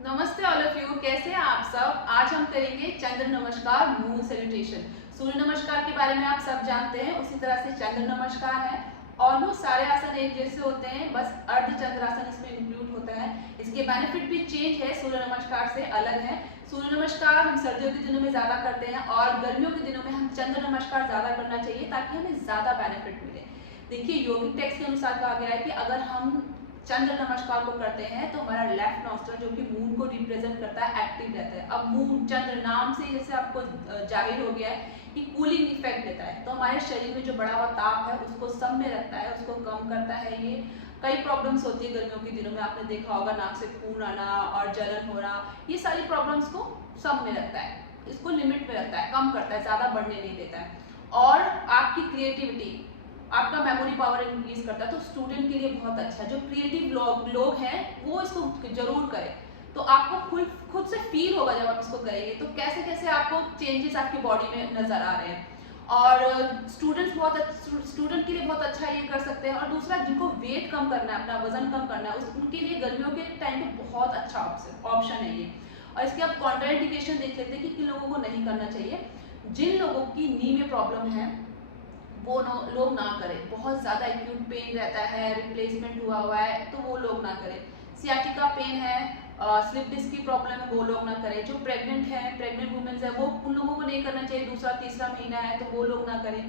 नमस्ते all of you, कैसे हैं आप सब। आज हम करेंगे चंद्र नमस्कार, मून सैल्यूटेशन। सूर्य नमस्कार के बारे में आप सब जानते हैं, उसी तरह से चंद्र नमस्कार है। ऑलमोस्ट सारे आसन एक जैसे होते हैं, बस अर्ध चंद्रासन इसमें इंक्लूड होता है। इसके बेनिफिट भी चेंज है, सूर्य नमस्कार से अलग है। सूर्य नमस्कार हम सर्दियों के दिनों में ज्यादा करते हैं और गर्मियों के दिनों में हम चंद्र नमस्कार ज्यादा करना चाहिए ताकि हमें ज्यादा बेनिफिट मिले। देखिए, योगिक टेक्स्ट के अनुसार कहा गया है कि अगर हम चंद्र नमस्कार को करते हैं तो हमारा लेफ्ट नॉस्ट्रल जो कि मून को रिप्रेजेंट करता है एक्टिव रहता है। अब मून चंद्र नाम से जैसे आपको जाहिर हो गया है कि कूलिंग इफेक्ट देता है, तो हमारे शरीर में जो बढ़ा हुआ ताप है उसको सम में रखता है, उसको कम करता है। ये कई प्रॉब्लम्स होती है गर्मियों के दिनों में, आपने देखा होगा नाक से खून आना और जलन हो रहा, ये सारी प्रॉब्लम्स को सम में रखता है, इसको लिमिट में रखता है, कम करता है, ज्यादा बढ़ने नहीं देता है। और आपकी क्रिएटिविटी, आपका मेमोरी पावर इंक्रीज करता है, तो स्टूडेंट के लिए बहुत अच्छा है। जो क्रिएटिव लोग हैं वो इसको जरूर करें, तो आपको खुद से फील होगा जब आप इसको करेंगे तो कैसे कैसे आपको चेंजेस आपकी बॉडी में नजर आ रहे हैं। और स्टूडेंट के लिए बहुत अच्छा ये कर सकते हैं। और दूसरा, जिनको वेट कम करना है, अपना वजन कम करना है, उनके लिए गर्मियों के टाइम पे बहुत अच्छा ऑप्शन है ये। और इसके आप कॉन्ट्राइंडिकेशन देख लेते हैं कि किन लोगों को नहीं करना चाहिए। जिन लोगों की नी में प्रॉब्लम है वो लोग ना करें, बहुत ज़्यादा एक्यूट पेन रहता है, रिप्लेसमेंट हुआ है, तो वो लोग ना करें। सियाटिका पेन है, स्लिप डिस्क की प्रॉब्लम है, वो लोग ना करें। जो प्रेग्नेंट है, प्रेग्नेंट वुमेन्स है, वो उन लोगों को नहीं करना चाहिए। दूसरा तीसरा महीना है तो वो लोग ना करें।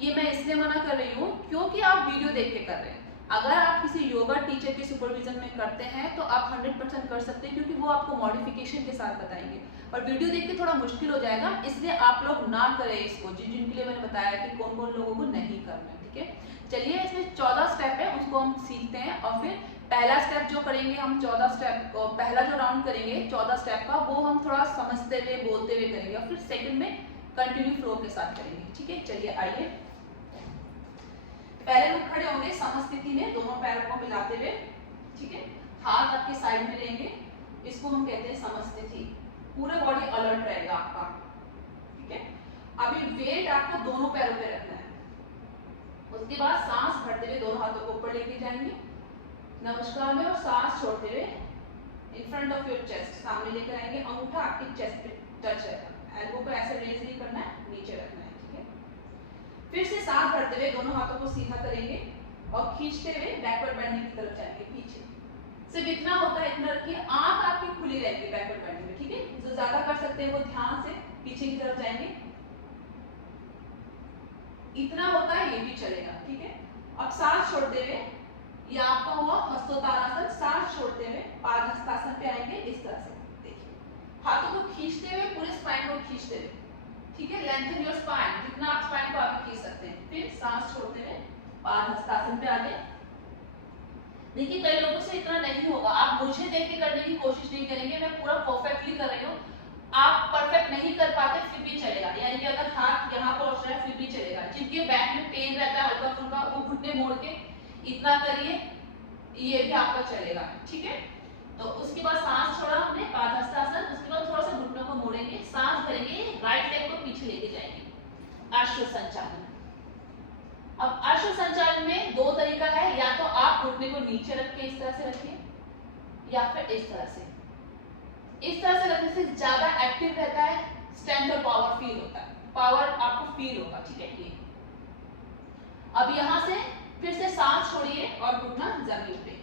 ये मैं इसलिए मना कर रही हूँ क्योंकि आप वीडियो देख के कर रहे हैं। अगर आप किसी योगा टीचर के सुपरविजन में करते हैं तो आप 100% कर सकते हैं, क्योंकि वो आपको मॉडिफिकेशन के साथ बताएंगे। और वीडियो देख के थोड़ा मुश्किल हो जाएगा, इसलिए आप लोग ना करें इसको, जिनके लिए मैंने बताया कि कौन कौन लोगों को नहीं करना है। ठीक है, चलिए इसमें 14 स्टेप है, उसको हम सीखते हैं। और फिर पहला स्टेप जो करेंगे हम, 14 स्टेप को पहला जो राउंड करेंगे 14 स्टेप का, वो हम थोड़ा समझते हुए बोलते हुए करेंगे, और फिर सेकंड में कंटिन्यू फ्लो के साथ करेंगे। ठीक है, चलिए आइए। पहले लोग खड़े होंगे समस्थिति में, दोनों पैरों को मिलाते हुए। ठीक है, हाथ आपके साइड में लेंगे, इसको हम कहते हैं समस्थिति। पूरा बॉडी अलर्ट रहेगा आपका। ठीक है, अभी वेट आपको दोनों पैरों पे रखना है। उसके बाद सांस भरते हुए दोनों हाथों को ऊपर लेके जाएंगे नमस्कार में, और सांस छोड़ते हुए इन फ्रंट ऑफ योर चेस्ट सामने लेकर आएंगे। अंगूठा आपकी चेस्ट पे टच रहेगा, एल्बो को ऐसे रेज नहीं करना है, नीचे रखना है। ठीक है, फिर से सांस भरते हुए दोनों हाथों को सीधा करेंगे और खींचते हुए बैकवर्ड बेंडिंग की तरफ जाएंगे पीछे। सिर्फ इतना होता है, इतना रखिए, आंख आपकी खुली रहेगी बैकवर्ड बेंडिंग में। ठीक है, जो ज्यादा कर सकते हैं वो ध्यान से पीछे की तरफ जाएंगे, इतना होता है, ये भी चलेगा। ठीक है, अब सांस छोड़ते हुए, ये आपका हुआ हस्तोत्तानासन। सांस छोड़ते हुए पादहस्तासन पे आएंगे, इस तरह से। देखिए, हाथों को खींचते हुए, पूरे स्पाइन को खींचते हुए। ठीक है, लेंथन योर स्पाइन, जितना आप स्पाइन को आगे खींच सकते हैं। फिर सांस छोड़ते हुए पादहस्तासन पे आगे। देखिए, कई लोगों से इतना नहीं होगा, आप मुझे देख के करने की कोशिश नहीं करेंगे, मैं पूरा परफेक्टली कर रही हूँ। आप परफेक्ट नहीं कर पाते फिर भी चलेगा, यानी कि अगर हाथ यहाँ पहुंच रहा है फिर भी चलेगा। जिनके बैक में पेन रहता है हल्का फुल्का, वो घुटने मोड़ के इतना करिए, ये भी आपका चलेगा। ठीक है, तो उसके बाद सांस छोड़ा हमने, पादहस्तासन। उसके बाद थोड़ा सा घुटनों को मोड़ेंगे, सांस भरेंगे, राइट लेग को पीछे लेके जाएंगे, अश्व संचालन। अब अश्व संचालन में दो तरीका है, या तो आप घुटने को नीचे रख के इस तरह से रखिए, या फिर इस तरह से। इस तरह से रखने से ज्यादा एक्टिव रहता है, स्ट्रेंथ और पावर फील होता है, पावर आपको फील होगा। ठीक है, ये अब यहां से फिर से सांस छोड़िए और घुटना जमीन पे।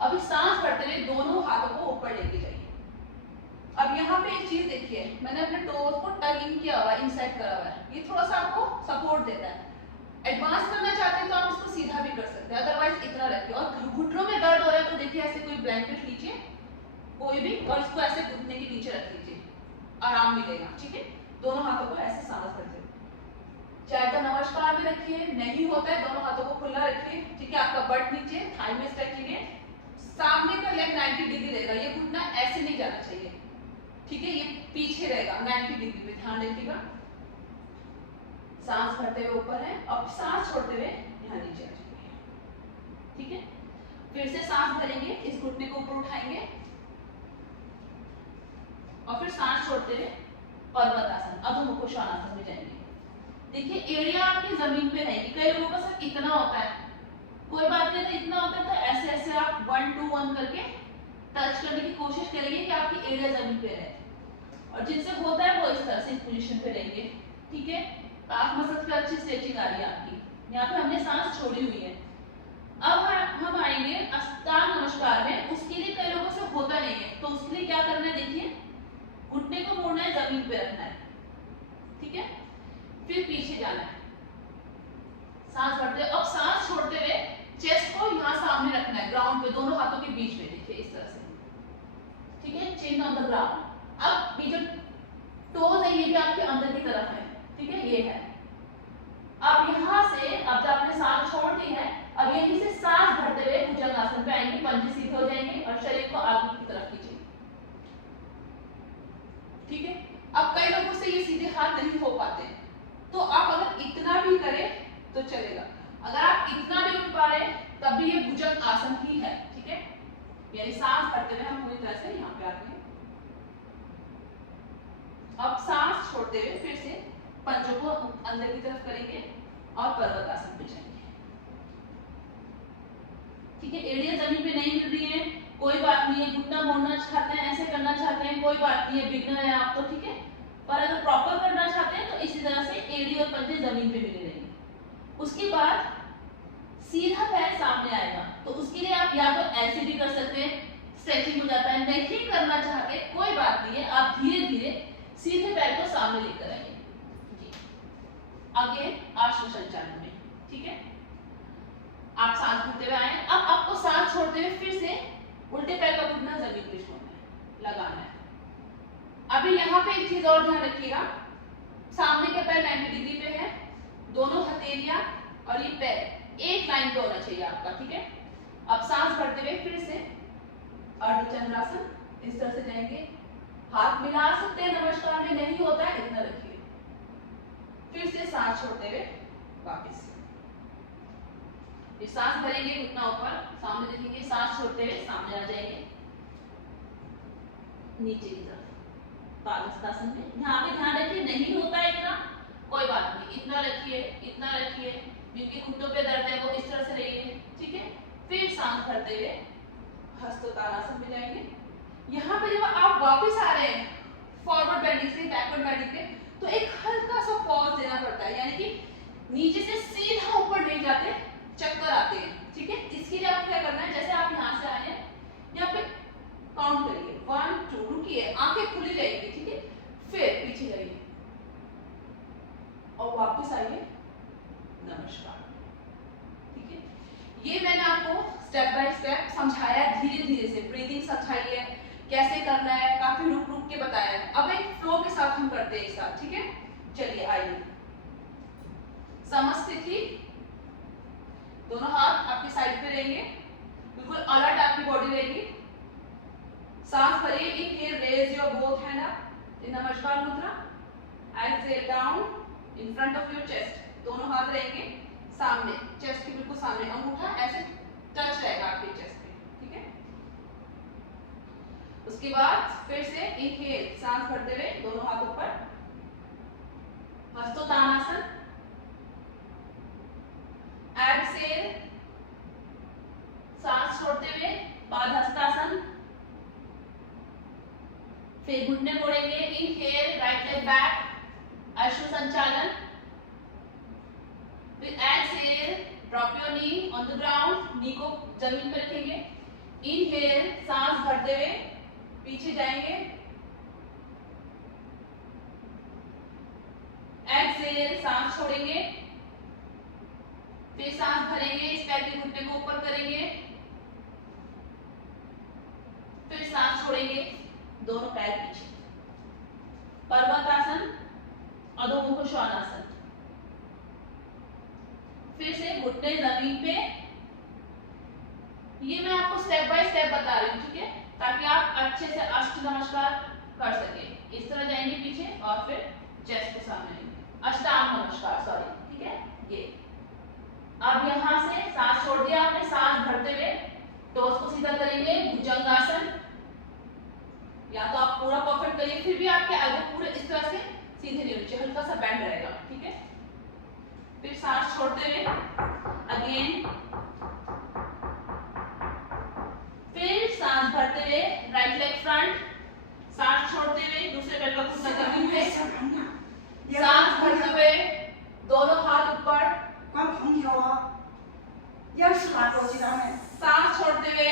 अभी सांस भरते हुए दोनों हाथों को ऊपर लेके जाइए। अब यहाँ पे एक चीज देखिए, मैंने अपने टोज को टग इन किया हुआ है, इनसाइड करा हुआ है, ये थोड़ा सा आपको सपोर्ट देता है। एडवांस करना चाहते हैं तो आप इसको सीधा भी कर सकते हैं, अदरवाइज इतना रखिए। और घुटनों में दर्द हो रहा है तो देखिए, ऐसे कोई ब्लैंकेट लीजिए कोई भी, और इसको ऐसे घुटने के नीचे रख लीजिए, आराम मिलेगा। ठीक है, दोनों हाथों को ऐसे सांस भरते, चाहे तो नमस्कार में रखिए, नहीं होता है दोनों हाथों को खुला रखिए। ठीक है, आपका बट नीचे, थाई में स्ट्रेचिंग है, सामने का लेग 90 डिग्री रहेगा, ये घुटना ऐसे नहीं जाना चाहिए। ठीक है, ये पीछे रहेगा 90 डिग्री पे, ध्यान रखिएगा। सांस भरते हुए ऊपर है, अब सांस छोड़ते हुए यहाँ नीचे आ जाएंगे। ठीक है, फिर से सांस भरेंगे, इस घुटने को ऊपर उठाएंगे, और फिर सांस छोड़ते हुए पर्वतासन, अधोमुख श्वानासन में जाएंगे। देखिए, एरिया आपकी जमीन पे रहेगी। कई लोगों का सिर्फ इतना होता है, कोई बात नहीं, तो इतना होता है तो ऐसे ऐसे आप 1 2 1 करके टच करने की कोशिश करेंगे कि आपकी एड़ियां जमीन पे रहे, और जिनसे होता है वो इस तरह से इस पोजीशन पे रहेंगे। ठीक है, काफ मसल पे अच्छी स्ट्रेचिंग आ रही है आपकी। यहाँ पे हमने सांस छोड़ी हुई है। अब हम आएंगे अष्टांग नमस्कार में। उसके लिए कई लोगों से होता नहीं है, तो उसके लिए क्या करना है, देखिए घुटने को मोड़ना है, जमीन पे रखना है। ठीक है, फिर पीछे जाना है, सांस भरते हुए। अब सांस छोड़ते हुए चेस्ट को यहाँ सामने रखना है, ग्राउंड पे, दोनों हाथों के बीच में, देखिए इस तरह से। ठीक है, चिन ऑन द ग्राउंड। अब ये जो टोज है ये भी आपके अंदर की तरफ है। ठीक है, ये है। अब यहाँ से, अब जब आपने सांस छोड़ दी है, अब यहीं से सांस भरते हुए भुजंगासन पे आएंगे, पंजे सीधे हो जाएंगे और शरीर को आगे की तरफ खींचेंगे। ठीक है, अब कई लोगों से ये सीधे हाथ नहीं हो पाते, तो आप अगर इतना भी करें तो चलेगा। अगर आप इतना भी उठ पा रहे तब भी ये भुजंग आसन ही है। ठीक है, यानी सांस भरते हुए हम पूरी तरह से यहाँ पे आते हैं। अब सांस छोड़ते हुए फिर से पंजों को अंदर की तरफ करेंगे और पर्वतासन पे जाएंगे। ठीक है, एड़ियां जमीन पे नहीं मिल रही है, कोई बात नहीं है। घुटना मोड़ना चाहते हैं, ऐसे करना चाहते हैं, कोई बात नहीं है, बिगनर है आप तो ठीक है। पर अगर प्रॉपर करना चाहते हैं तो इसी तरह से एड़ी और पंजे जमीन पे मिले रहेंगे। उसके बाद सीधा पैर सामने आएगा, तो उसके लिए आप या तो ऐसे भी कर सकते हैं, स्ट्रेचिंग हो जाता है। नहीं करना चाहते कोई बात नहीं है, आप धीरे धीरे सीधे पैर को सामने लेकर आइए। आगे आश्व संचालन में। ठीक है, आप सांस भरते हुए आए। अब आपको सांस छोड़ते हुए फिर से उल्टे पैर का घुटना जमीन पे छोड़ना है, लगाना है। अभी यहाँ पे एक चीज और ध्यान रखिएगा, सामने के पैर 90 डिग्री पे है, दोनों हथेलियां और ये पैर एक लाइन पे होना चाहिए आपका। ठीक है, अब सांस भरते हुए फिर से अर्धचंद्रासन, इस तरह से जाएंगे। हाथ मिला सकते हैं नमस्कार में, नहीं होता है इतना रखिए। फिर से सांस छोड़ते हुए वापस सांस भरेंगे, घुटना ऊपर, सामने देखेंगे, सांस छोड़ते हुए सामने आ जाएंगे, नीचे की तरफ पादहस्तासन में। यहाँ पे ध्यान रखिए, नहीं होता है इतना, कोई बात नहीं, इतना रखिए, इतना रखिए। जिनके घुटनों पे दर्द है वो इस तरह से रहिए। ठीक है, फिर सांस भरते हुए हस्तोत्तानासन में जाएंगे। यहाँ पे जब आप वापस आ रहे हैं फॉरवर्ड बेंडिंग से बैकवर्ड बेंडिंग पे, तो एक हल्का सा पॉज देना पड़ता है, यानी कि नीचे से सीधा ऊपर नहीं जाते, चक्कर आते हैं। ठीक है, इसके लिए आपको क्या करना है, जैसे आप यहाँ से आए हैं, यहाँ पे काउंट करिए 1 2, रुकिए, आंखें खुली रहेगी। ठीक है, फिर पीछे जाइए और वापस आइए, नमस्कार। ठीक है, ये मैंने आपको स्टेप बाय स्टेप समझाया, धीरे धीरे से ब्रीदिंग समझाई है, कैसे करना है, काफी रुक रुक के बताया है। अब एक फ्लो के साथ हम करते हैं एक साथ। ठीक है, चलिए आइए। समस्थिति, दोनों हाथ आपकी साइड पे रहेंगे, बिल्कुल अलर्ट आपकी बॉडी रहेगी। सांस भरिए, inhale, raise your both hand up in namaskar mudra. Exhale down in front of your chest, दोनों हाथ रहेंगे सामने, चेस्ट के बिल्कुल सामने, अंगूठा ऐसे टच रहेगा आपके चेस्ट पे। ठीक है, उसके बाद फिर से इनहेल, सांस भरते हुए दोनों हाथ ऊपर, हस्तोत्तानासन। एक्सहेल, सांस छोड़ते हुए पादहस्तासन। फिर घुटने मोड़ेंगे, inhale, right leg back, Ashwa Sanchalan. फिर exhale, drop your knee on the ground, knee को जमीन पर रखेंगे। इनहेल, सांस भरते हुए पीछे जाएंगे। एक्सहेल, सांस छोड़ेंगे, फिर सांस भरेंगे, इस पैर के घुटने को ऊपर करेंगे, फिर सांस छोड़ेंगे, दोनों पैर पीछे, पर्वतासन, अधोमुख श्वानासन। फिर से घुटने जमीन पे। ये मैं आपको स्टेप बाय स्टेप बता रही हूँ, ठीक है, ताकि आप अच्छे से अष्ट नमस्कार कर सके। इस तरह जाएंगे पीछे और फिर चेस्ट के सामने आएंगे, अष्टांग नमस्कार, सॉरी। ठीक है, ये अब यहाँ से सांस छोड़ दिया आपने, सांस भरते हुए टोस को सीधा करेंगे, भुजंगासन। या तो आप पूरा परफेक्ट करिए, फिर भी आपके एल्बो पूरे इस तरह से सीधे नहीं होने चाहिए, हल्का सा बेंड रहेगा। ठीक है, फिर सांस छोड़ते हुए अगेन, फिर सांस भरते हुए राइट लेग फ्रंट, सांस छोड़ते हुए दूसरे पैर का घुटना जमीन पे, सांस भरते हुए दोनों हाथ ऊपर, सांस छोड़ते हुए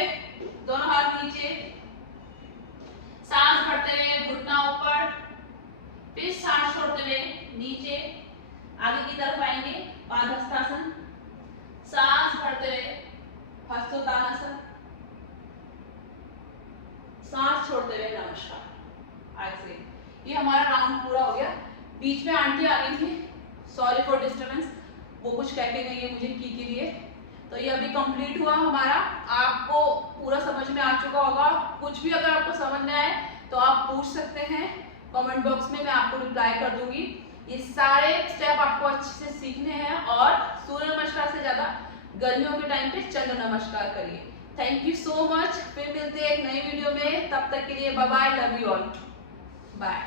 दोनों हाथ नीचे, सांस भरते हुए घुटना ऊपर, फिर सांस छोड़ते हुए नीचे, आगे की तरफ आएंगे पादहस्तासन, सांस भरते हुए हस्तोत्तानासन, सांस छोड़ते हुए नमस्कार। ऐसे ये हमारा राउंड पूरा हो गया। बीच में आंटी आ गई थी, सॉरी फॉर डिस्टरबेंस, वो कुछ कह के गई है मुझे की के लिए। तो ये अभी कंप्लीट हुआ हमारा, आपको पूरा समझ में आ चुका होगा। कुछ भी अगर आपको समझ में आए तो आप पूछ सकते हैं कमेंट बॉक्स में, मैं आपको रिप्लाई कर दूंगी। ये सारे स्टेप आपको अच्छे से सीखने हैं और सूर्य नमस्कार से ज्यादा गर्मियों के टाइम पे चंद्र नमस्कार करिए। Thank you so much. फिर मिलते हैं एक नई वीडियो में, तब तक के लिए bye bye, love you all, bye.